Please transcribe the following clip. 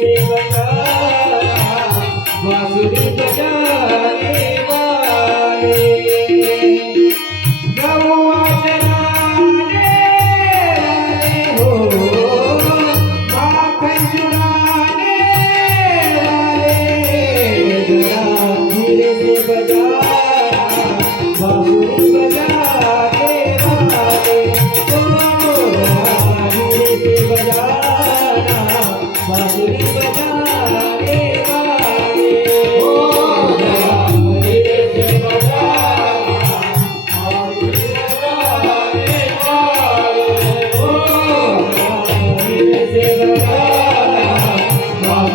You.